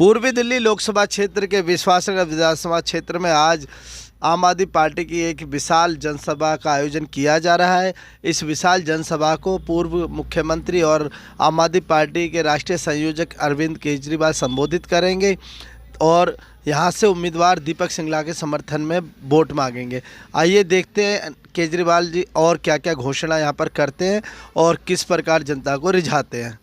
पूर्वी दिल्ली लोकसभा क्षेत्र के विश्वासनगर विधानसभा क्षेत्र में आज आम आदमी पार्टी की एक विशाल जनसभा का आयोजन किया जा रहा है। इस विशाल जनसभा को पूर्व मुख्यमंत्री और आम आदमी पार्टी के राष्ट्रीय संयोजक अरविंद केजरीवाल संबोधित करेंगे और यहां से उम्मीदवार दीपक सिंगला के समर्थन में वोट मांगेंगे। आइए देखते हैं केजरीवाल जी और क्या क्या घोषणा यहां पर करते हैं और किस प्रकार जनता को रिझाते हैं।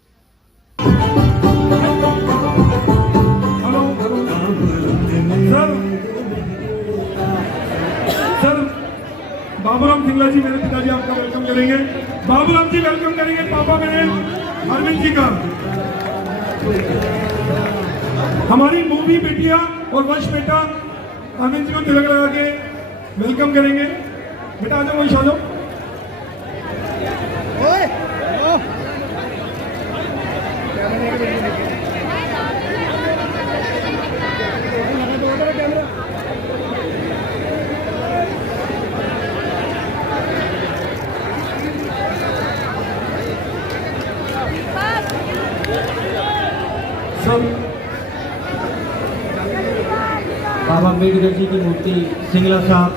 सर बाबूराम सिंगला जी मेरे पिताजी आपका वेलकम करेंगे। बाबूराम जी वेलकम करेंगे पापा मेरे अरविंद जी का। हमारी मूवी बेटिया और वंश बेटा अरविंद जी को तिलक लगा के वेलकम करेंगे। बेटा आ जाओ, वंश आ जाओ। बाबा अम्बेडकर जी की मूर्ति सिंगला साहब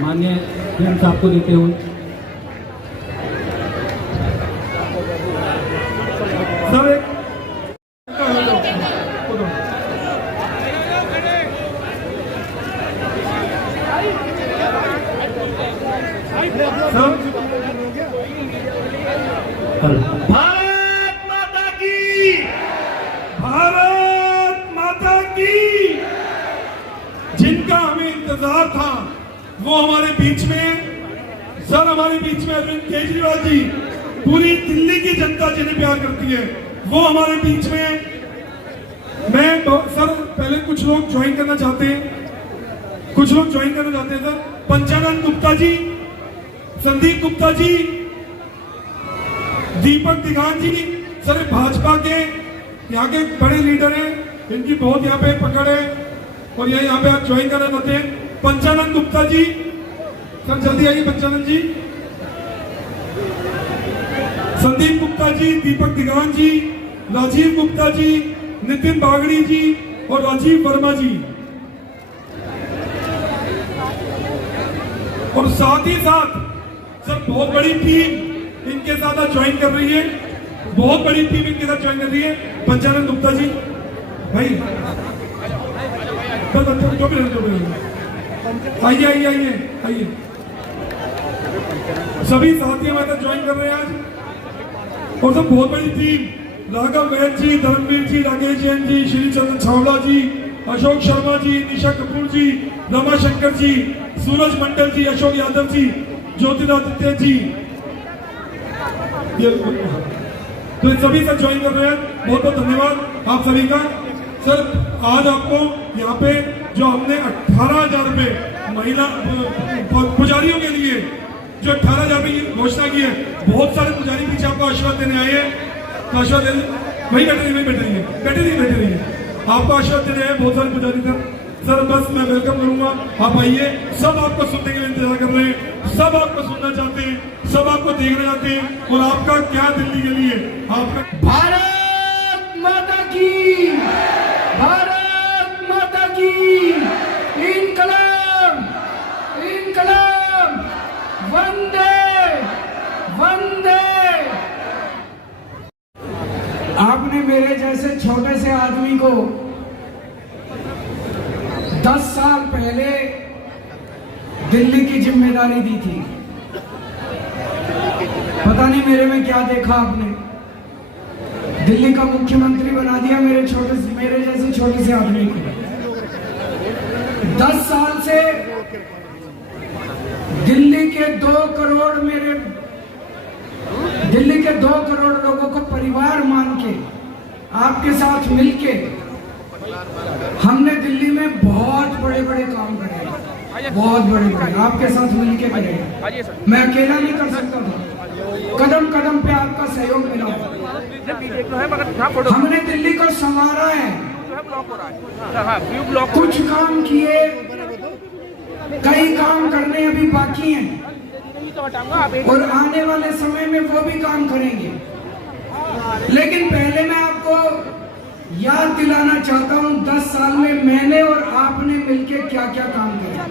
माननीय पीएम साहब को देते हुए सर भारत माता की, भारत माता की। जिनका हमें इंतजार था वो हमारे बीच में, सर हमारे बीच में अरविंद केजरीवाल जी, पूरी दिल्ली की जनता जिन्हें प्यार करती है वो हमारे बीच में। मैं सर पहले कुछ लोग ज्वाइन करना चाहते हैं, कुछ लोग ज्वाइन करना चाहते हैं। सर पंचानन गुप्ता जी, संदीप गुप्ता जी, दीपक दिगान जी, सर भाजपा के यहाँ के बड़े लीडर हैं, इनकी बहुत यहाँ पे पकड़ है और ये यहाँ पे आप ज्वाइन करना चाहते हैं। पंचानन गुप्ता जी, सर जल्दी आइए पंचानन जी। संदीप गुप्ता जी, दीपक दिगान जी, राजीव गुप्ता जी, नितिन बागड़ी जी और राजीव वर्मा जी। और साथ ही साथ सर बहुत बड़ी टीम इनके साथ ज्वाइन कर रही है, बहुत बड़ी टीम इनके साथ ज्वाइन कर रही है। पंचानन गुप्ता जी भाई, जो भी आइए आइए आइए आइए। सभी साथी हमारे साथ ज्वाइन कर रहे हैं आज। और सब बहुत बड़ी टीम, राघव वैद जी, धर्मवीर जी, राकेश जैन जी, श्री चंद्र छावला जी, अशोक शर्मा जी, निशा कपूर जी, रमा शंकर जी, सूरज मंडल जी, अशोक यादव जी, ज्योतिरादित्य जी, तो सभी सब ज्वाइन कर रहे हैं। बहुत बहुत धन्यवाद आप सभी का। सर आज आपको यहाँ पे जो हमने 18,000 रुपये महिला पुजारियों के लिए जो 18,000 रुपये की घोषणा की है, बहुत सारे पुजारी पीछे आपको आशीर्वाद देने आए हैं, तो आशीर्वाद देने वही बैठे रही है आपको आशीर्वाद देने आए बहुत सारे पुजारी सर। बस मैं वेलकम करूंगा, आप आइए। सब आपको सुनने के लिए इंतजार कर रहे हैं, सब आपको सुनना चाहते हैं, सब आपको देखना चाहते हैं। और आपका क्या दिल्ली के लिए आपका भारत माता की, भारत माता की, इनकलाब, इनकलाब, वंदे वंदे। आपने मेरे जैसे छोटे से आदमी को 10 साल पहले दिल्ली की जिम्मेदारी दी थी। पता नहीं मेरे में क्या देखा आपने, दिल्ली का मुख्यमंत्री बना दिया मेरे जैसे छोटे से आदमी को। 10 साल से दिल्ली के 2 करोड़ लोगों को परिवार मान के, आपके साथ मिलके हमने दिल्ली में बहुत बड़े बड़े काम करे, बहुत बड़े आपके साथ मिलके करे। मैं अकेला नहीं कर सकता था, कदम कदम पे आपका सहयोग मिला। हमने दिल्ली को संवारा है, कुछ काम किए, कई काम करने अभी बाकी हैं और आने वाले समय में वो भी काम करेंगे। लेकिन पहले मैं आपको याद दिलाना चाहता हूं 10 साल में मैंने और आपने मिलके क्या क्या काम किया।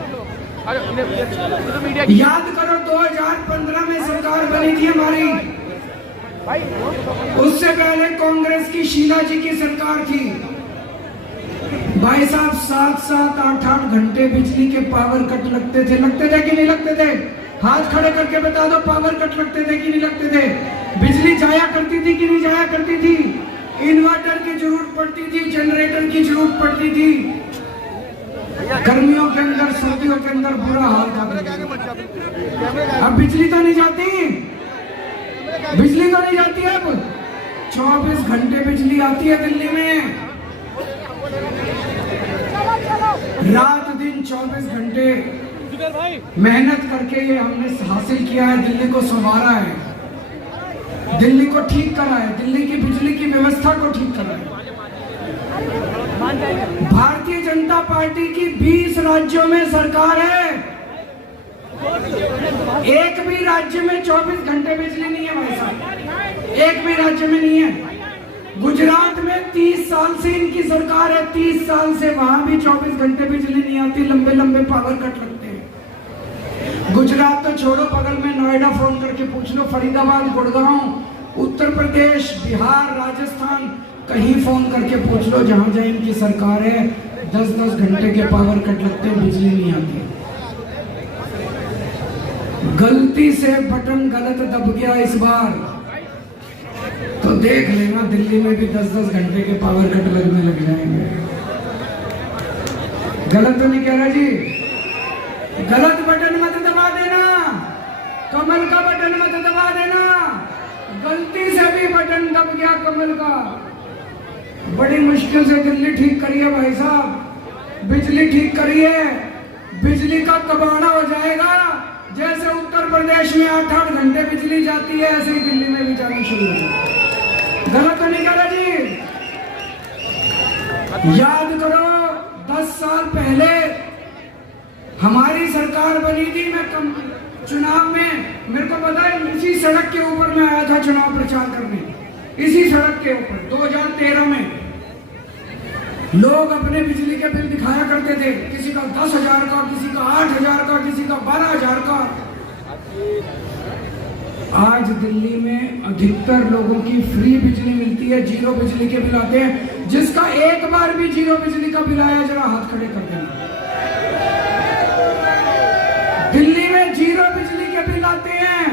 याद करो 2015 में सरकार बनी थी हमारी, उससे पहले कांग्रेस की शीला जी की सरकार थी। भाई साहब 7-7, 8-8 घंटे बिजली के पावर कट लगते थे कि नहीं लगते थे? हाथ खड़े करके बता दो, पावर कट लगते थे कि नहीं लगते थे? बिजली जाया करती थी कि नहीं जाया करती थी? इन्वर्टर की जरूरत पड़ती थी, जनरेटर की जरूरत पड़ती थी। गर्मियों के अंदर, सर्दियों के अंदर बुरा हाल था। अब बिजली तो नहीं जाती, बिजली तो नहीं जाती। अब 24 घंटे बिजली आती है दिल्ली में, रात दिन 24 घंटे मेहनत करके ये हमने हासिल किया है। दिल्ली को संवारा है, दिल्ली को ठीक करा है, दिल्ली की बिजली की व्यवस्था को ठीक करा है। भारतीय जनता पार्टी की 20 राज्यों में सरकार है, एक भी राज्य में 24 घंटे बिजली नहीं है भाई साहब, एक भी राज्य में नहीं है। गुजरात में 30 साल से इनकी सरकार है, 30 साल से वहां भी 24 घंटे बिजली नहीं आती, लंबे लंबे पावर कट लगते हैं। गुजरात तो छोड़ो, बगल में नोएडा फोन करके पूछ लो, फरीदाबाद, गुड़गांव, उत्तर प्रदेश, बिहार, राजस्थान, कहीं फोन करके पूछ लो, जहां जहां इनकी सरकार है 10-10 घंटे के पावर कट लगते हैं, बिजली नहीं आती। गलती से बटन गलत दब गया इस बार तो देख लेना दिल्ली में भी 10-10 घंटे के पावर कट लगने लग जाएंगे। गलत तो नहीं कह रहा जी? गलत बटन मत दबा देना, कमल का बटन मत दबा देना। गलती से भी बटन दब गया कमल का, बड़ी मुश्किल से दिल्ली ठीक करिए भाई साहब, बिजली ठीक करिए। बिजली का कबाड़ा हो जाएगा, जैसे उत्तर प्रदेश में 8-8 घंटे बिजली जाती है, ऐसे ही दिल्ली में भी जानी शुरू हो जाएगी। गलत तो नहीं करा जी? याद करो 10 साल पहले हमारी सरकार बनी थी, मैं चुनाव में, मेरे को पता है, इसी सड़क के ऊपर मैं आया था चुनाव प्रचार करने, इसी सड़क के ऊपर 2013 में। लोग अपने बिजली के बिल दिखाया करते थे, किसी का 10,000 का, किसी का 8,000 का, किसी का 12,000 का। आज दिल्ली में अधिकतर लोगों की फ्री बिजली मिलती है, जीरो बिजली के बिल आते हैं। जिसका एक बार भी जीरो बिजली का बिल आया, जरा हाथ खड़े कर देना। दिल्ली में जीरो बिजली के बिल आते हैं,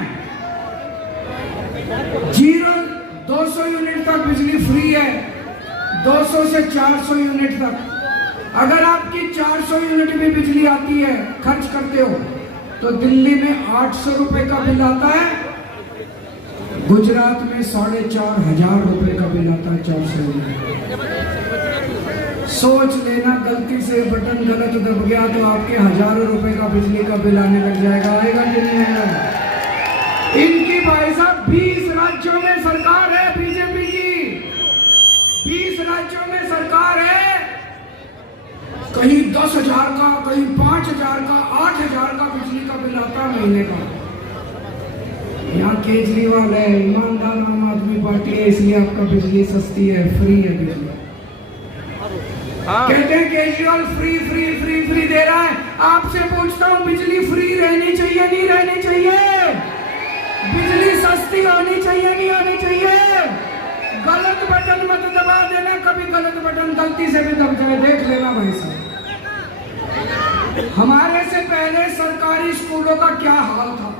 जीरो 200 यूनिट तक बिजली फ्री है, 200 से 400 यूनिट तक। अगर आपकी 400 यूनिट भी बिजली आती है, खर्च करते हो, तो दिल्ली में 800 रुपए का बिल आता है, गुजरात में 4,500 रुपए का बिल आता है, 400 यूनिट। सोच लेना, गलती से बटन गलत दब गया तो आपके हजारों रुपए का बिजली का बिल आने लग जाएगा। आएगा कि नहीं आएगा? इनकी भाई साहब 20 राज्यों में सरकार है बीजेपी की, 20 राज्यों में सरकार है। कहीं 10,000 का, कहीं 5,000 का, 8,000 का बिजली का बिल आता है महीने का। यहाँ केजरीवाल है, ईमानदार आम आदमी पार्टी है, इसलिए आपका बिजली सस्ती है, फ्री है बिजली। कहते हैं Kejriwal free free free free दे रहा है। आपसे पूछता हूँ, बिजली फ्री रहनी चाहिए, नहीं रहनी चाहिए? बिजली सस्ती होनी चाहिए, नहीं होनी चाहिए? गलत बटन मत दबा देना, कभी गलत बटन गलती से भी दब जाए, देख लेना भाई साहब। हमारे से पहले सरकारी स्कूलों का क्या हाल था?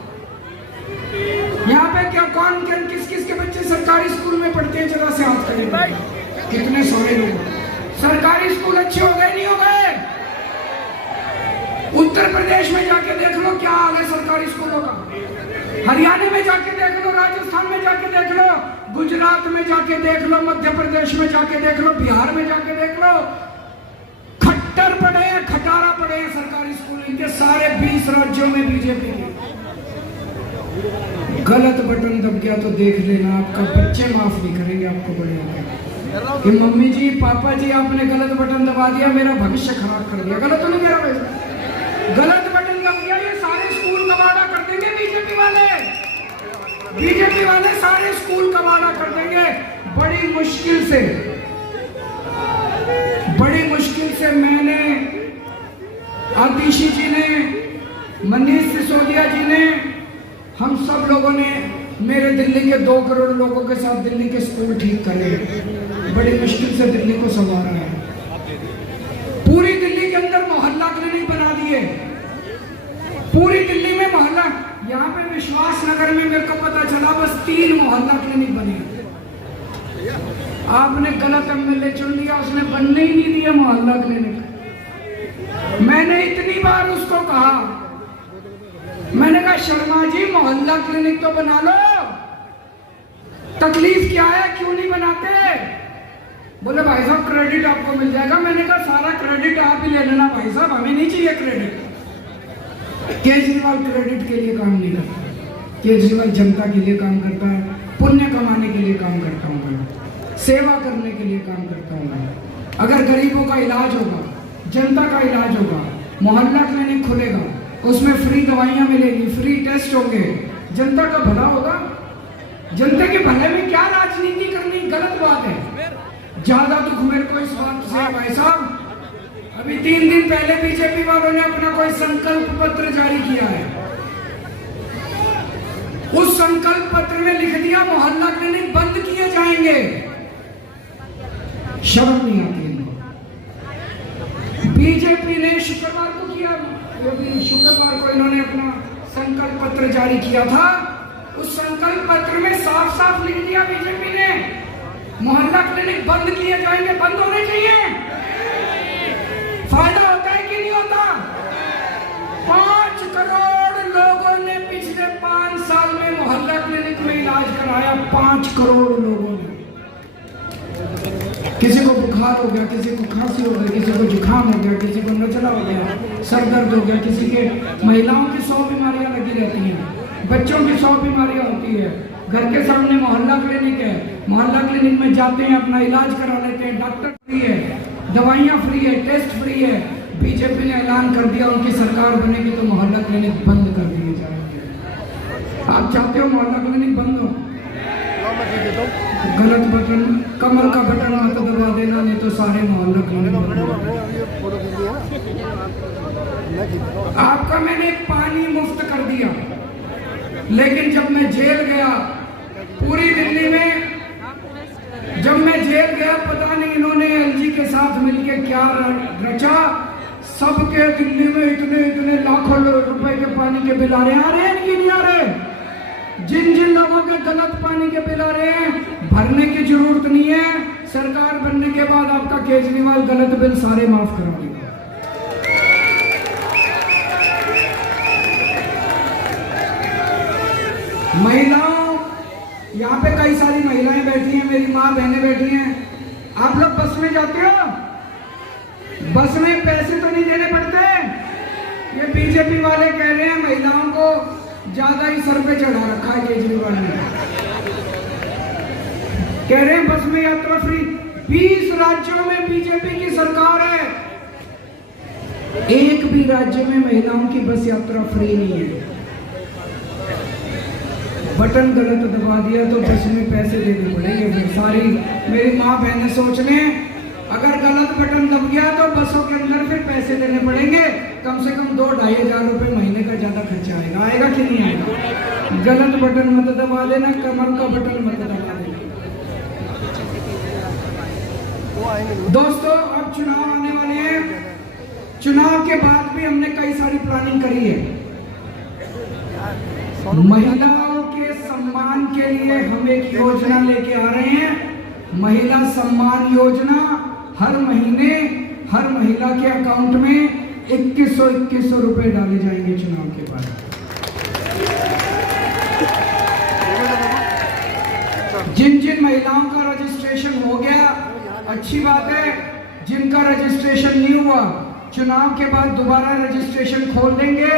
यहाँ पे क्या कौन किस किस के बच्चे सरकारी स्कूल में पढ़ते हैं? जरा से हाथ करें, कितने सारे लोग। सरकारी स्कूल अच्छे हो गए, नहीं हो गए? उत्तर प्रदेश में जाके देख लो क्या हाल है सरकारी स्कूलों का, हरियाणा में जाके देख लो, राजस्थान में जाके देख लो, गुजरात में जाके देख लो, मध्य प्रदेश में जाके देख लो, बिहार में जाके देख लो। खट्टर पड़े हैं, खटारा पड़े हैं सरकारी स्कूल, इनके सारे 20 राज्यों में बीजेपी के। गलत बटन दब गया तो देख लेना, आपका बच्चे माफ नहीं करेंगे आपको बड़े होकर कि मम्मी जी, पापा जी, आपने गलत बटन दबा दिया, मेरा भविष्य खराब कर दिया। गलत तो नहीं कह रहा भाई? गलत बटन दब गया, ये सारे स्कूल कबाड़ा कर देंगे बीजेपी वाले। बीजेपी वाले सारे स्कूल कबाड़ा कर देंगे। बड़ी मुश्किल से से मैंने, आतिशी जी ने, मनीष सिसोदिया जी ने, हम सब लोगों ने मेरे दिल्ली के 2 करोड़ लोगों के साथ दिल्ली के स्कूल ठीक करे, बड़ी मुश्किल से दिल्ली को संवारा है। पूरी दिल्ली के अंदर मोहल्ला क्लिनिक बना दिए, पूरी दिल्ली में मोहल्ला। यहाँ पे विश्वास नगर में मेरे को पता चला बस 3 मोहल्ला क्लिनिक बने। आपने गलत एमएलए चुन लिया, उसने बनने ही नहीं दिया मोहल्ला क्लिनिक। मैंने इतनी बार उसको कहा, मैंने कहा शर्मा जी मोहल्ला क्लिनिक तो बना लो, तकलीफ क्या है, क्यों नहीं बनाते? बोले भाई साहब क्रेडिट आपको मिल जाएगा। मैंने कहा सारा क्रेडिट आप ही ले लेना भाई साहब, हमें नहीं चाहिए क्रेडिट। केजरीवाल क्रेडिट के लिए काम नहीं करता, केजरीवाल जनता के लिए काम करता है, पुण्य कमाने के लिए काम करता हूँ मैं, सेवा करने के लिए काम करता हूँ मैं। अगर गरीबों का इलाज होगा, जनता का इलाज होगा, मोहल्ला क्लिनिक खुलेगा, उसमें फ्री दवाइयाँ मिलेगी, फ्री टेस्ट होंगे, जनता का भला होगा। जनता के भले में क्या राजनीति करनी गलत बात है। ज्यादा दुख मेरे को इस बात से है भाई साहब, अभी 3 दिन पहले बीजेपी वालों ने अपना कोई संकल्प पत्र जारी किया है। उस संकल्प पत्र में लिख दिया मोहल्ला क्लिनिक बंद किए जाएंगे। शर्म नहीं आती इनको। बीजेपी ने शुक्रवार को किया, शुक्रवार को इन्होंने अपना संकल्प पत्र जारी किया था। उस संकल्प पत्र में साफ साफ लिख दिया बीजेपी ने मोहल्ला क्लिनिक बंद किए जाएंगे। बंद होने चाहिए। फायदा होता है कि नहीं होता? 5 करोड़ लोगों ने पिछले 5 साल में मोहल्ला क्लिनिक में इलाज कराया। 5 करोड़ लोगों ने। किसी को बुखार हो गया, किसी को खांसी हो गई, किसी को जुकाम हो गया, किसी को नचला हो गया, सर दर्द हो गया, किसी के महिलाओं की 100 बीमारियां लगी रहती हैं, बच्चों की 100 बीमारियां होती है। घर के सामने मोहल्ला क्लिनिक है, मोहल्ला क्लिनिक में जाते हैं, अपना इलाज करा लेते हैं, डॉक्टर फ्री है, दवाइयाँ फ्री है, टेस्ट फ्री है। बीजेपी ने ऐलान कर दिया उनकी सरकार बनेगी तो मोहल्ला क्लिनिक बंद कर दिए जाएंगे। आप चाहते हो मोहल्ला क्लिनिक बंद हो? गलत बटन, कमल का बटन मत दबा देना, नहीं तो सारे मोहल्ला क्लिनिक बंद हो। आपका मैंने पानी मुफ्त कर दिया, लेकिन जब मैं जेल गया पूरी दिल्ली में, जब मैं जेल गया पता नहीं इन्होंने एलजी के साथ मिलकर क्या रचा। सबके दिल्ली में इतने लाखों रुपए के पानी के बिल आ रहे हैं कि नहीं आ रहे? जिन जिन लोगों के गलत पानी के बिल आ रहे हैं, भरने की जरूरत नहीं है। सरकार बनने के बाद आपका केजरीवाल गलत बिल सारे माफ करा देगा। महिलाओं, यहाँ पे कई सारी महिलाएं बैठी हैं, मेरी माँ बहनें बैठी हैं। आप लोग बस में जाते हो, बस में पैसे तो नहीं देने पड़ते। ये बीजेपी वाले कह रहे हैं महिलाओं को ज्यादा ही सर पे चढ़ा रखा है केजरीवाल ने। कह रहे हैं बस में यात्रा फ्री। 20 राज्यों में बीजेपी की सरकार है, एक भी राज्य में महिलाओं की बस यात्रा फ्री नहीं है। बटन गलत दबा दिया तो बस में पैसे देने पड़ेंगे। फिर सारी मेरी माँ बहनें सोच लें, अगर गलत बटन दब गया तो बसों के अंदर फिर पैसे देने पड़ेंगे। कम से कम 2-2.5 हजार रुपये महीने का ज्यादा खर्चा आएगा। आएगा कि नहीं आएगा? गलत बटन मत दबा देना, कमल का बटन मत दबा देना। दोस्तों, अब चुनाव आने वाले हैं। चुनाव के बाद भी हमने कई सारी प्लानिंग करी है। महिलाओं के सम्मान के लिए हम एक योजना लेके आ रहे हैं, महिला सम्मान योजना। हर महीने हर महिला के अकाउंट में 2100 रुपए डाले जाएंगे चुनाव के बाद। जिन जिन महिलाओं का रजिस्ट्रेशन हो गया अच्छी बात है, जिनका रजिस्ट्रेशन नहीं हुआ चुनाव के बाद दोबारा रजिस्ट्रेशन खोल देंगे।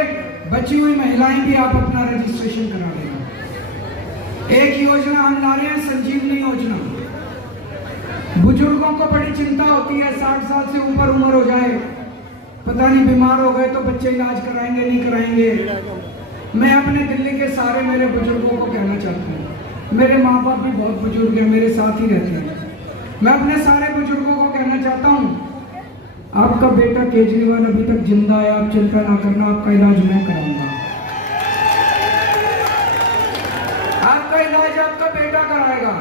बची हुई महिलाएं भी आप अपना रजिस्ट्रेशन करा लेना। एक योजना हम ला रहे हैं, संजीवनी योजना। बुजुर्गों को बड़ी चिंता होती है, 60 साल से ऊपर उम्र हो जाए, पता नहीं बीमार हो गए तो बच्चे इलाज कराएंगे नहीं कराएंगे। मैं अपने दिल्ली के सारे मेरे बुजुर्गों को कहना चाहता हूँ, मेरे माँ बाप भी बहुत बुजुर्ग हैं, मेरे साथ ही रहते हैं। मैं अपने सारे बुजुर्गों को कहना चाहता हूँ, आपका बेटा केजरीवाल अभी तक जिंदा है, आप चिंता ना करना, आपका इलाज मैं कराऊंगा। आपका इलाज आपका बेटा कराएगा,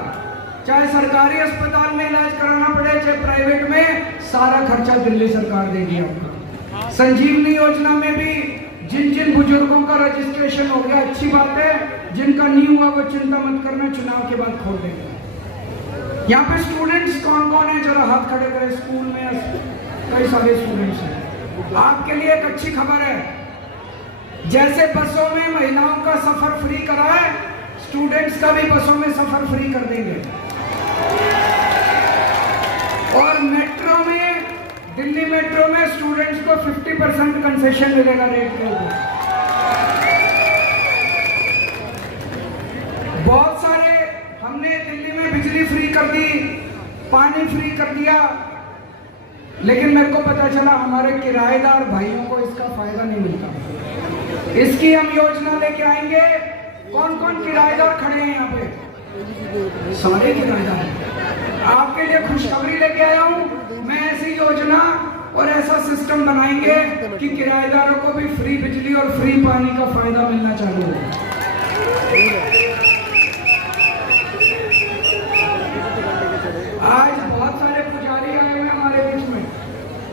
चाहे सरकारी अस्पताल में इलाज कराना पड़े चाहे प्राइवेट में, सारा खर्चा दिल्ली सरकार देगी आपका। संजीवनी योजना में भी जिन जिन बुजुर्गों का रजिस्ट्रेशन हो गया, अच्छी बात है, जिनका नहीं हुआ वो चिंता मत करना, चुनाव के बाद खोल देंगे। यहाँ पे स्टूडेंट्स कौन कौन है, जरा हाथ खड़े करें। स्कूल में कई सारे स्टूडेंट्स हैं। आपके लिए एक अच्छी खबर है, जैसे बसों में महिलाओं का सफर फ्री करा है, स्टूडेंट्स का भी बसों में सफर फ्री कर देंगे। और मेट्रो में, दिल्ली मेट्रो में स्टूडेंट्स को 50% कंसेशन मिलेगा रेट के ऊपर। बहुत सारे हमने दिल्ली में बिजली फ्री कर दी, पानी फ्री कर दिया, लेकिन मेरे को पता चला हमारे किराएदार भाइयों को इसका फायदा नहीं मिलता। इसकी हम योजना लेके आएंगे। कौन कौन किराएदार खड़े हैं यहाँ पे? सारे किराएदार। आपके लिए खुशखबरी लेके आया हूँ, मैं ऐसी योजना और ऐसा सिस्टम बनाएंगे कि किराएदारों को भी फ्री बिजली और फ्री पानी का फायदा मिलना चालू हो। आज बहुत सारे पुजारी आए हुए हमारे बीच में।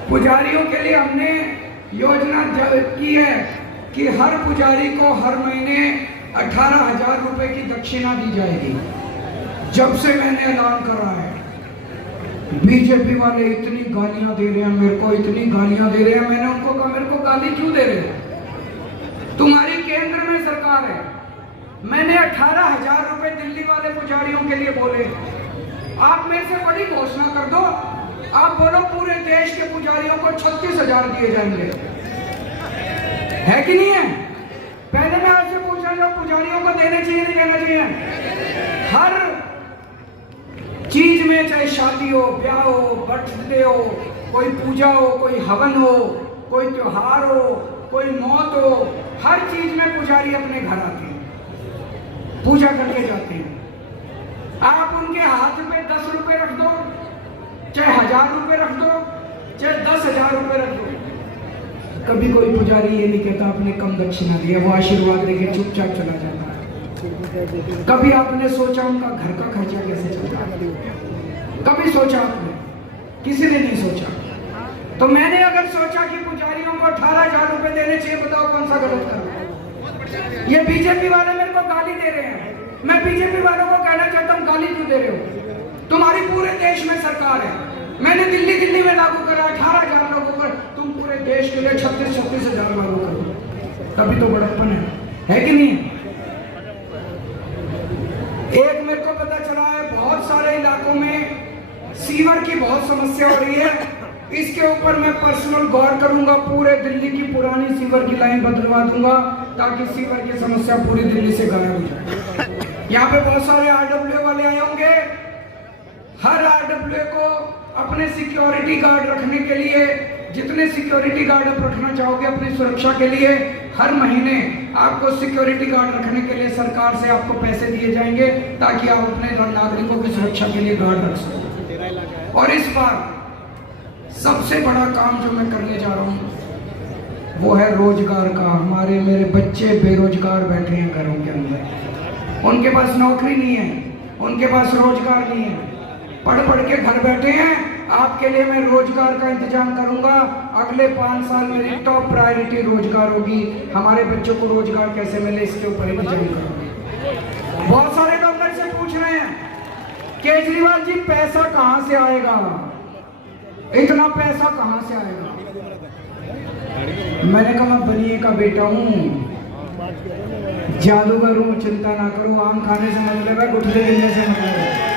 पुजारियों के लिए हमने योजना की है कि हर पुजारी को हर महीने 18,000 रुपए की दक्षिणा दी जाएगी। जब से मैंने ऐलान करा है, बीजेपी वाले इतनी गालियां दे रहे हैं मेरे को, इतनी गालियां दे रहे हैं। मैंने उनको कहा मेरे को गाली क्यों दे रहे हैं, तुम्हारी केंद्र में सरकार है। मैंने 18,000 रुपए दिल्ली वाले पुजारियों के लिए बोले। आप में से बड़ी घोषणा कर दो, आप बोलो पूरे देश के पुजारियों को 36,000 दिए जाएंगे, है कि नहीं है? पहले मैं आपसे पूछ रहा हूं, पुजारियों को देने चाहिए नहीं देना चाहिए? हर चीज में, चाहे शादी हो, ब्याह हो, बर्थडे हो, कोई पूजा हो, कोई हवन हो, कोई त्योहार हो, कोई मौत हो, हर चीज में पुजारी अपने घर आते हैं, पूजा करके जाते हैं। आप उनके हाथ में 10 रुपए रख दो, चाहे 1000 रुपए रख दो, चाहे 10,000 रुपए रख दो, कभी कोई पुजारी ये नहीं कहता आपने कम दक्षिणा दिया, वो आशीर्वाद देके चुपचाप चला जाता है। कभी आपने सोचा उनका घर का खर्चा कैसे चलता है? कभी सोचा आपने? किसी ने नहीं सोचा। तो मैंने अगर सोचा कि पुजारियों को 18,000 रुपए देने चाहिए, बताओ कौन सा गलत कर? ये बीजेपी वाले मेरे को गाली दे रहे हैं। मैं बीजेपी वालों को कहना चाहता हूँ, गाली क्यों दे रहे हो? तुम्हारी पूरे देश में सरकार है, मैंने दिल्ली में लागू करा 18,000 लोगों पर, तुम पूरे देश के लिए 36,000 लागू करो, तभी तो बड़प्पन है कि नहीं? एक मेरे को पता चला है, बहुत सारे इलाकों में सीवर की बहुत समस्या हो रही है। इसके ऊपर मैं पर्सनल गौर करूंगा, पूरे दिल्ली की पुरानी सीवर की लाइन बदलवा दूंगा ताकि सीवर की समस्या पूरी दिल्ली से गायब हो जाए। यहाँ पे बहुत सारे RWA वाले आए होंगे, हर RWA को अपने सिक्योरिटी गार्ड रखने के लिए, जितने सिक्योरिटी गार्ड आप रखना चाहोगे अपनी सुरक्षा के लिए, हर महीने आपको सिक्योरिटी गार्ड रखने के लिए सरकार से आपको पैसे दिए जाएंगे ताकि आप अपने नागरिकों की सुरक्षा के लिए गार्ड रख सको। और इस बार सबसे बड़ा काम जो मैं करने जा रहा हूँ वो है रोजगार का। हमारे मेरे बच्चे बेरोजगार बैठे हैं घरों के अंदर, उनके पास नौकरी नहीं है, उनके पास रोजगार नहीं है, पढ़ के घर बैठे हैं। आपके लिए मैं रोजगार का इंतजाम करूंगा। अगले 5 साल मेरी टॉप प्रायोरिटी रोजगार होगी। हमारे बच्चों को रोजगार कैसे मिले, इसके ऊपर इंतजाम करूंगा। बहुत सारे लोग मेरे से पूछ रहे हैं, केजरीवाल जी पैसा कहां से आएगा, इतना पैसा कहां से आएगा? मैंने कहा मैं बनिए का बेटा हूं, जादूगर हूं, चिंता ना करो। आम खाने से मतलब है, गुठली गिनने से मतलब है।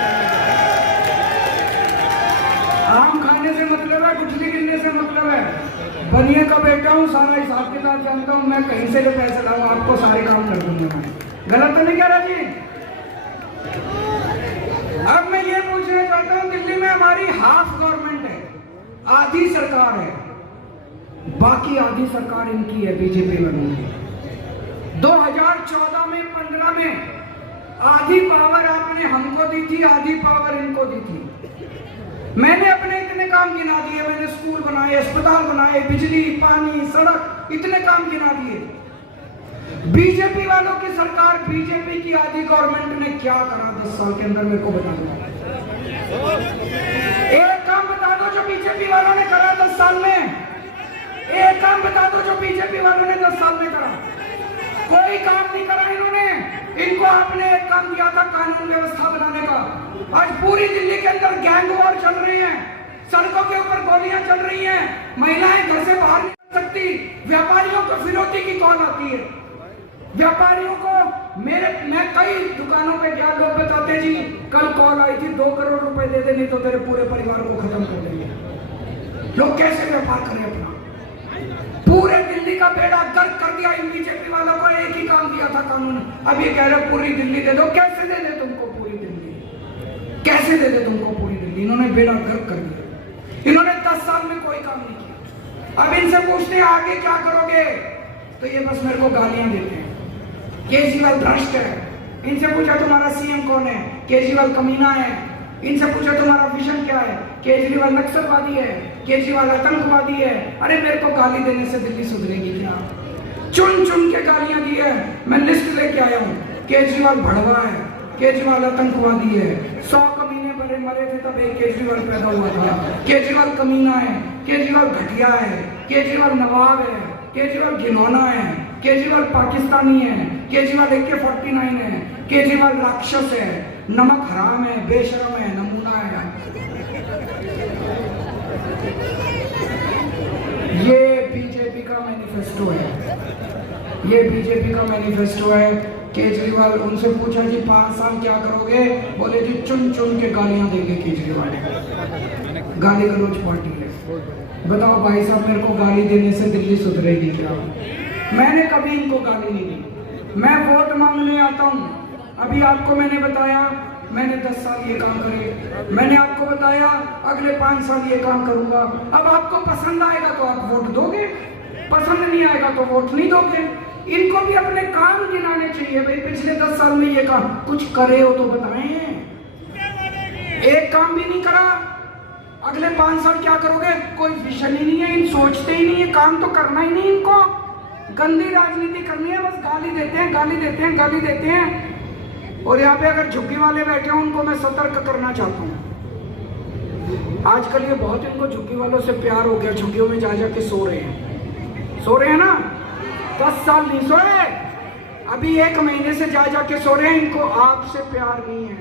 आम खाने से मतलब है, गुठली गिनने से मतलब है। बनिए का बेटा हूँ, सारा हिसाब किताब जानता हूँ, मैं कहीं से भी पैसे लाऊं आपको सारे काम कर दूंगा। मैं गलत तो नहीं कह रहा जी? अब मैं ये पूछना चाहता हूँ, दिल्ली में हमारी हाफ गवर्नमेंट है, आधी सरकार है, बाकी आधी सरकार इनकी है, बीजेपी वालों की। 2014 में 15 में आधी पावर आपने हमको दी थी, आधी पावर इनको दी थी। मैंने अपने इतने काम गिना दिए, मैंने स्कूल बनाए, अस्पताल बनाए, बिजली, पानी, सड़क, इतने काम गिना दिए। बीजेपी वालों की सरकार, बीजेपी की आधी गवर्नमेंट ने क्या करा 10 साल के अंदर, मेरे को बता दो। एक काम बता दो जो बीजेपी वालों ने करा 10 साल में। एक काम बता दो जो बीजेपी वालों ने 10 साल में करा। कोई काम नहीं करा इन्होंने। इनको आपने एक काम दिया था कानून व्यवस्था बनाने का। आज पूरी दिल्ली के अंदर गैंग वॉर चल रही है, सड़कों के ऊपर गोलियां चल रही हैं, महिलाएं घर से बाहर नहीं निकल सकती। व्यापारियों को फिरौती की कॉल आती है। व्यापारियों को मैं कई दुकानों पे गया, लोग बताते जी कल कॉल आई थी 2 करोड़ रुपए दे दे नहीं तो तेरे पूरे परिवार को खत्म कर देंगे। लोग कैसे व्यापार करें अपना? पूरे दिल्ली का बेड़ा गर्क कर दिया इन बीजेपी वालों को। एक ही काम दिया था कानून, अब ये कह रहे पूरी दिल्ली दे दो। कैसे दे दे तुमको पूरी दिल्ली? कैसे दे दे तुमको पूरी दिल्ली? इन्होंने बेड़ा गर्क कर दिया। इन्होंने 10 साल में कोई काम नहीं किया। अब इनसे पूछते हैं आगे क्या करोगे, तो ये बस मेरे को गालियां देते हैं। केजरीवाल भ्रष्ट है। इनसे पूछा तुम्हारा सीएम कौन है? केजरीवाल कमीना है। इनसे पूछा तुम्हारा विजन क्या है? केजरीवाल नक्सलवादी है, केजरीवाल आतंकवादी है। अरे मेरे को गाली देने से दिल्ली सुधरेगी क्या? चुन चुन के गालियां दी है, मैं लिस्ट लेके आया हूँ। केजरीवाल भड़वा है, केजरीवाल आतंकवादी है, 100 कमीने मरे थे तब एक केजरीवाल पैदा हुआ था। केजरीवाल कमीना है, केजरीवाल घटिया है, केजरीवाल नवाब है, केजरीवाल घिनौना है, केजरीवाल पाकिस्तानी है, केजरीवाल AK-49 है, केजरीवाल राक्षस है, नमक हराम है, बेशरम है, नमूना है। ये बीजेपी का मैनिफेस्टो है। ये बीजेपी का मैनिफेस्टो है। केजरीवाल, उनसे पूछा जी 5 साल क्या करोगे? बोले जी चुन चुन के गालियां देंगे केजरीवाल। गाली गलौज पार्टी है। बताओ भाई साहब, मेरे को गाली देने से दिल्ली सुधरेगी क्या? मैंने कभी इनको गाली नहीं दी। मैं वोट मांगने आता हूँ। अभी आपको मैंने बताया मैंने 10 साल ये काम करे, मैंने आपको बताया अगले 5 साल ये काम करूंगा। अब आपको पसंद आएगा तो आप वोट दोगे, पसंद नहीं आएगा तो वोट नहीं दोगे। इनको भी अपने काम गिनाने चाहिए। भाई पिछले 10 साल में ये काम कुछ करे हो तो बताएं। एक काम भी नहीं करा। अगले 5 साल क्या करोगे? कोई विजन ही नहीं है। इन सोचते ही नहीं है, काम तो करना ही नहीं इनको। गंदी राजनीति करनी है, बस गाली देते हैं, गाली देते हैं, गाली देते हैं। और यहाँ पे अगर झुग्गी वाले बैठे हो उनको मैं सतर्क करना चाहता हूँ। आजकल ये बहुत इनको झुग्गी वालों से प्यार हो गया, झुग्गियों में जा जाके सो रहे हैं ना। 10 साल नहीं सोए, अभी 1 महीने से जा जाके सो रहे हैं। इनको आपसे प्यार नहीं है,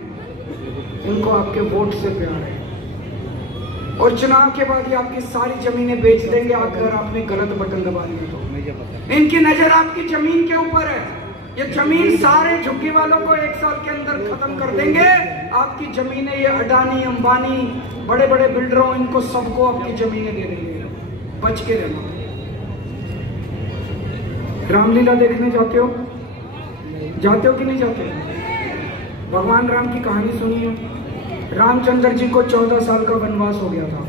इनको आपके वोट से प्यार है। और चुनाव के बाद ये आपकी सारी जमीनें बेच देंगे अगर आपने गलत बटन दबा दिया तो। इनकी नजर आपकी जमीन के ऊपर है। ये जमीन सारे झुग्गी वालों को 1 साल के अंदर खत्म कर देंगे। आपकी जमीनें ये अडानी, अंबानी, बड़े बड़े बिल्डरों, इनको सबको आपकी जमीनें दे देंगे। बच के रहना। रामलीला देखने जाते हो कि नहीं जाते? भगवान राम की कहानी सुनी हो? रामचंद्र जी को 14 साल का वनवास हो गया था।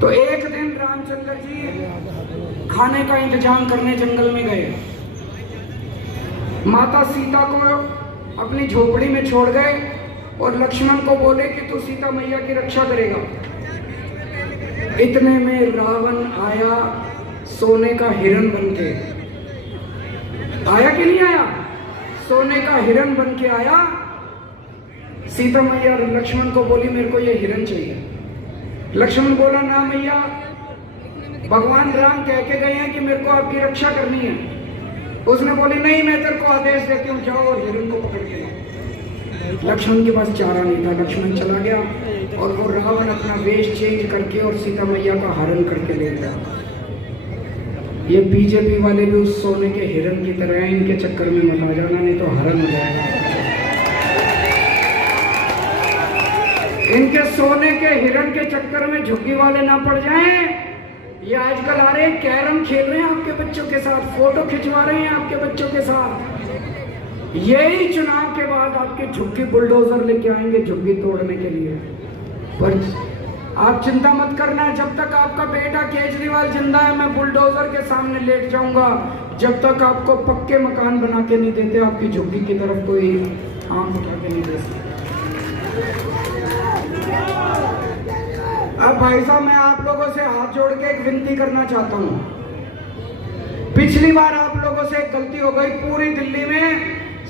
तो एक दिन रामचंद्र जी खाने का इंतजाम करने जंगल में गए। माता सीता को अपनी झोपड़ी में छोड़ गए और लक्ष्मण को बोले कि तू सीता मैया की रक्षा करेगा। इतने में रावण आया सोने का हिरण बन के। आया कि नहीं आया? सोने का हिरण बन के आया। सीता मैया लक्ष्मण को बोली मेरे को ये हिरण चाहिए। लक्ष्मण बोला ना मैया, भगवान राम कह के गए हैं कि मेरे को आपकी रक्षा करनी है। उसने बोली नहीं, मैं तेरे को आदेश देती हूँ, जाओ और हिरण को पकड़ के लाओ। लक्ष्मण के पास चारा नहीं था। लक्ष्मण चला गया और वो रावण अपना वेश चेंज करके और सीता मैया का हरण करके ले गया। ये बीजेपी वाले भी उस सोने के हिरण की तरह है। इनके चक्कर में मत आ जाना, नहीं तो हरण हो जाएगा। इनके सोने के हिरण के चक्कर में झुग्गी वाले ना पड़ जाएं। ये आजकल आ रहे हैं, कैरम खेल रहे हैं आपके बच्चों के साथ, फोटो खिंचवा रहे हैं आपके बच्चों के साथ। यही चुनाव के बाद आपके झुग्गी बुलडोजर लेके आएंगे झुग्गी तोड़ने के लिए। पर आप चिंता मत करना, जब तक आपका बेटा केजरीवाल जिंदा है मैं बुलडोजर के सामने लेट जाऊंगा। जब तक आपको पक्के मकान बना के नहीं देते, आपकी झुग्गी की तरफ कोई आंख उठा के नहीं दे सकते। अब भाई साहब मैं आप लोगों से हाथ जोड़ के एक विनती करना चाहता हूं। पिछली बार आप लोगों से एक गलती हो गई, पूरी दिल्ली में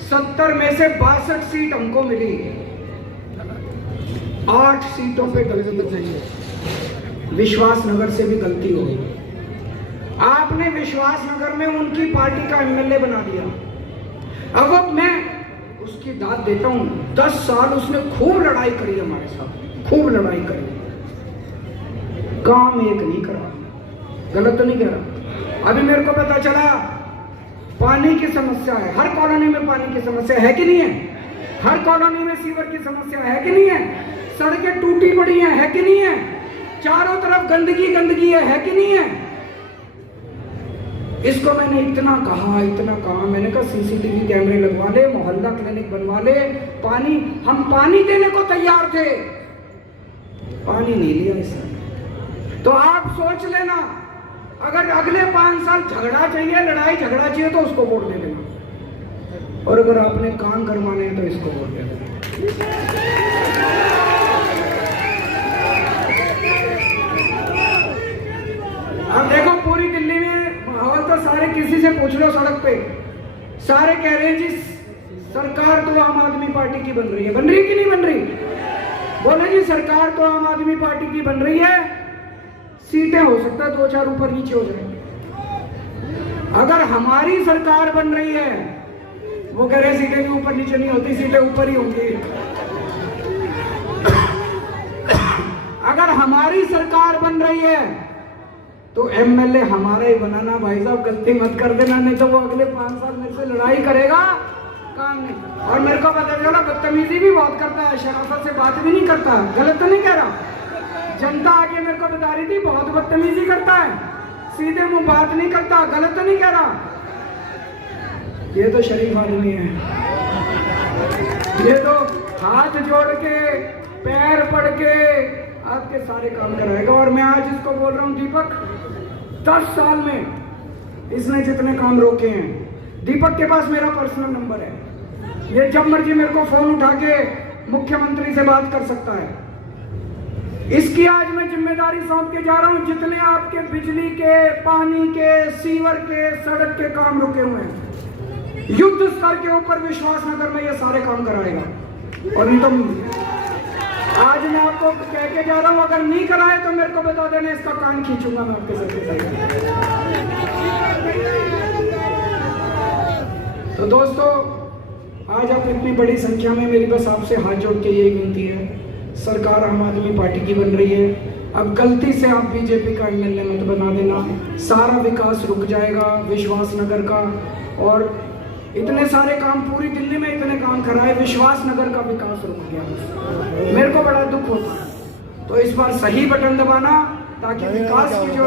70 में से 62 सीट हमको मिली, 8 सीटों पे गलती चाहिए। विश्वासनगर से भी गलती हो गई। आपने विश्वासनगर में उनकी पार्टी का एमएलए बना दिया। अब मैं उसकी दाद देता हूं, 10 साल उसने खूब लड़ाई करी हमारे साथ, खूब लड़ाई करी, काम एक नहीं करा। गलत तो नहीं कह रहा। अभी मेरे को पता चला पानी की समस्या है, हर कॉलोनी में पानी की समस्या है कि नहीं है? हर कॉलोनी में सीवर की समस्या है कि नहीं है? सड़कें टूटी पड़ी हैं, है कि नहीं है? चारों तरफ गंदगी गंदगी है कि नहीं है? इसको मैंने इतना कहा, मैंने कहा सीसीटीवी कैमरे लगवा ले, मोहल्ला क्लिनिक बनवा ले, पानी, हम पानी देने को तैयार थे, पानी नहीं लिया इसने। तो आप सोच लेना, अगर अगले 5 साल झगड़ा चाहिए, लड़ाई झगड़ा चाहिए तो उसको वोट दे देना, और अगर आपने काम करवाने हैं तो इसको वोट दे देना। अब देखो पूरी दिल्ली में माहौल तो सारे, किसी से पूछ लो सड़क पे, सारे कह रहे हैं जी सरकार तो आम आदमी पार्टी की बन रही है। बन रही कि नहीं बन रही? बोले जी सरकार तो आम आदमी पार्टी की बन रही है, सीटें हो सकता है 2-4 ऊपर नीचे हो जाए। अगर हमारी सरकार बन रही है, वो कह रहे सीटें भी ऊपर नीचे नहीं होती, सीटें ऊपर ही होंगी। अगर हमारी सरकार बन रही है तो एमएलए हमारा ही बनाना। भाई साहब गलती मत कर देना, नहीं तो वो अगले 5 साल मेरे से लड़ाई करेगा, काम नहीं। और मेरे को पता चला बदतमीजी भी बहुत करता है, शराफत से बात भी नहीं करता। गलत तो नहीं कह रहा। जनता आके मेरे को बता रही थी बहुत बदतमीजी करता है, सीधे मुंह बात नहीं करता। गलत तो नहीं कह रहा। ये तो शरीफ आदमी है, ये तो हाथ जोड़ के पैर पड़ के आपके सारे काम कराएगा। और मैं आज इसको बोल रहा हूँ दीपक, 10 साल में इसने जितने काम रोके हैं, दीपक के पास मेरा पर्सनल नंबर है, ये जब मर्जी मेरे को फोन उठा के मुख्यमंत्री से बात कर सकता है। इसकी आज मैं जिम्मेदारी सौंप के जा रहा हूं। जितने आपके बिजली के, पानी के, सीवर के, सड़क के काम रुके हुए हैं, युद्ध स्तर के ऊपर विश्वासनगर में ये सारे काम कराएगा। और नहीं तो आज मैं आपको कह के जा रहा हूं, अगर नहीं कराए तो मेरे को बता देना, इसका कान खींचूंगा मैं आपके साथ। तो दोस्तों आज आप इतनी बड़ी संख्या में, मेरी बस आपसे हाथ जोड़ के यही विनती है, सरकार आम आदमी पार्टी की बन रही है, अब गलती से आप बीजेपी का एमएलए मत बना देना, सारा विकास रुक जाएगा विश्वासनगर का। और इतने सारे काम पूरी दिल्ली में इतने काम कराए, विश्वासनगर का विकास रुक गया। मेरे को बड़ा दुख होता है। तो इस बार सही बटन दबाना, ताकि विकास की जो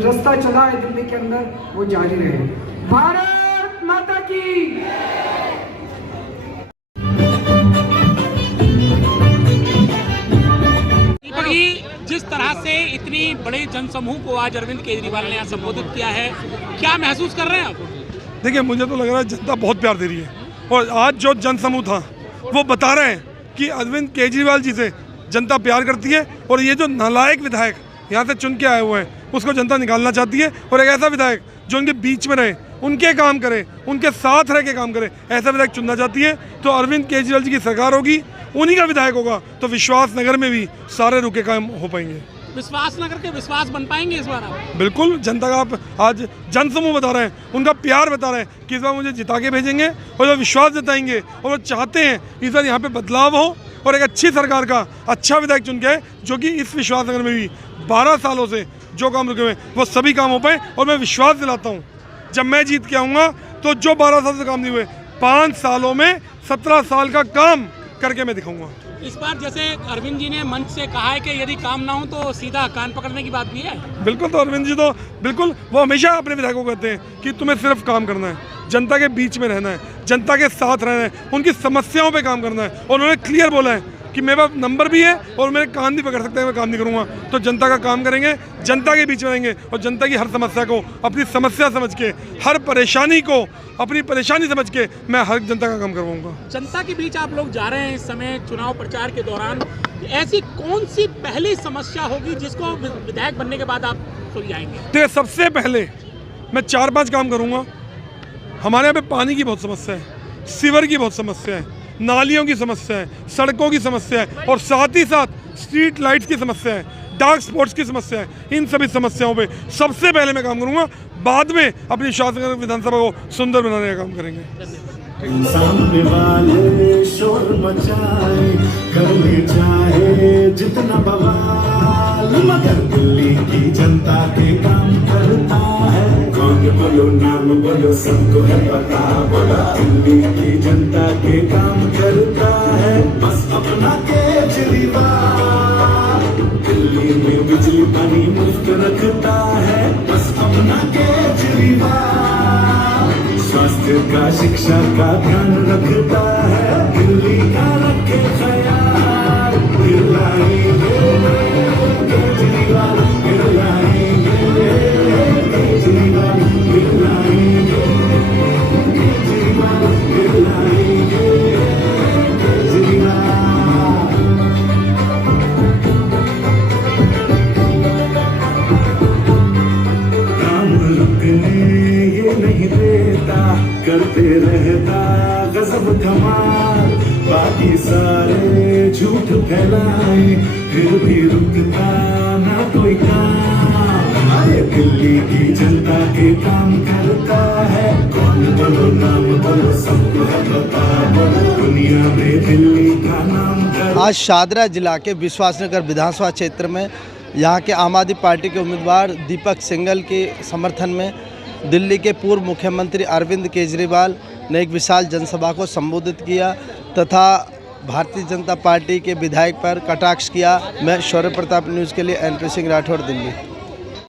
रास्ता चला है दिल्ली के अंदर वो जारी रहे। भारत माता की। जिस तरह से इतनी बड़े जनसमूह को आज अरविंद केजरीवाल ने यहाँ संबोधित किया है, क्या महसूस कर रहे हैं आप? देखिए मुझे तो लग रहा है जनता बहुत प्यार दे रही है, और आज जो जनसमूह था वो बता रहे हैं कि अरविंद केजरीवाल जी से जनता प्यार करती है, और ये जो नालायक विधायक यहाँ से चुन के आए हुए हैं उसको जनता निकालना चाहती है, और एक ऐसा विधायक जो उनके बीच में रहे, उनके काम करे, उनके साथ रह के काम करे, ऐसा विधायक चुनना चाहती है। तो अरविंद केजरीवाल जी की सरकार होगी, उन्हीं का विधायक होगा, तो विश्वासनगर में भी सारे रुके काम हो पाएंगे। विश्वासनगर के विश्वास बन पाएंगे इस बार आप? बिल्कुल, जनता का आप आज जनसमूह बता रहे हैं, उनका प्यार बता रहे हैं कि इस बार मुझे जिता के भेजेंगे, और वो विश्वास जताएंगे, और वो चाहते हैं इस बार यहाँ पे बदलाव हो, और एक अच्छी सरकार का अच्छा विधायक चुन के, जो कि इस विश्वासनगर में भी 12 सालों से जो काम रुके हुए हैं वो सभी काम हो पाए। और मैं विश्वास दिलाता हूँ जब मैं जीत के आऊँगा तो जो 12 साल से काम नहीं हुए, 5 सालों में 17 साल का काम करके मैं दिखाऊंगा। इस बार जैसे अरविंद जी ने मंच से कहा है कि यदि काम ना हो तो सीधा कान पकड़ने की बात भी है। बिल्कुल, तो अरविंद जी तो बिल्कुल वो हमेशा अपने विधायकों को कहते हैं कि तुम्हें सिर्फ काम करना है, जनता के बीच में रहना है, जनता के साथ रहना है, उनकी समस्याओं पे काम करना है। और उन्होंने क्लियर बोला है कि मेरे पास नंबर भी है और मेरे कान भी पकड़ सकते हैं, मैं काम नहीं करूँगा। तो जनता का काम करेंगे, जनता के बीच में रहेंगे और जनता की हर समस्या को अपनी समस्या समझ के, हर परेशानी को अपनी परेशानी समझ के मैं हर जनता का काम करवाऊँगा। जनता के बीच आप लोग जा रहे हैं इस समय चुनाव प्रचार के दौरान, ऐसी कौन सी पहली समस्या होगी जिसको विधायक बनने के बाद आप सुलझाएंगे? तो सबसे पहले मैं 4-5 काम करूँगा। हमारे यहाँ पे पानी की बहुत समस्या है, सीवर की बहुत समस्या है, नालियों की समस्या है, सड़कों की समस्या है और साथ ही साथ स्ट्रीट लाइट्स की समस्या है, डार्क स्पॉट्स की समस्या है। इन सभी समस्याओं पे सबसे पहले मैं काम करूंगा, बाद में अपनी शासन विधानसभा को सुंदर बनाने का काम करेंगे। सामने वाले शोर मचाए, कर ले चाहे जितना बवाल, मगर दिल्ली की जनता के काम करता है। कौन बोलो नाम बोलो, सबको है पता, बोला दिल्ली की जनता के काम करता है। बस अपना केजरीवाल दिल्ली में बिजली पानी मुफ्त रखता है। बस अपना केजरीवाल स्वास्थ्य का शिक्षा का ध्यान रखता है। दिल्ली का रखे ख्याल, दिलाएंगे केजरीवाल, दिलाएंगे केजरीवाल, दिलाएंगे केजरीवाल, दिलाएंगे केजरीवाल। काम रुकने ये नहीं देता, करते रहता गजब कमाल। बाकी सारे झूठ फैलाए, फिर भी रुकता ना कोई काम। अरे दिल्ली की जनता के काम करता है। कौन बोलो नाम बोलो, सबको है पता, बोलो दुनिया में दिल्ली का नाम करता। आज शादरा जिला के विश्वासनगर विधानसभा क्षेत्र में यहाँ के आम आदमी पार्टी के उम्मीदवार दीपक सिंघल के समर्थन में दिल्ली के पूर्व मुख्यमंत्री अरविंद केजरीवाल ने एक विशाल जनसभा को संबोधित किया तथा भारतीय जनता पार्टी के विधायक पर कटाक्ष किया। मैं शौर्य प्रताप न्यूज़ के लिए एनपी सिंह राठौर, दिल्ली।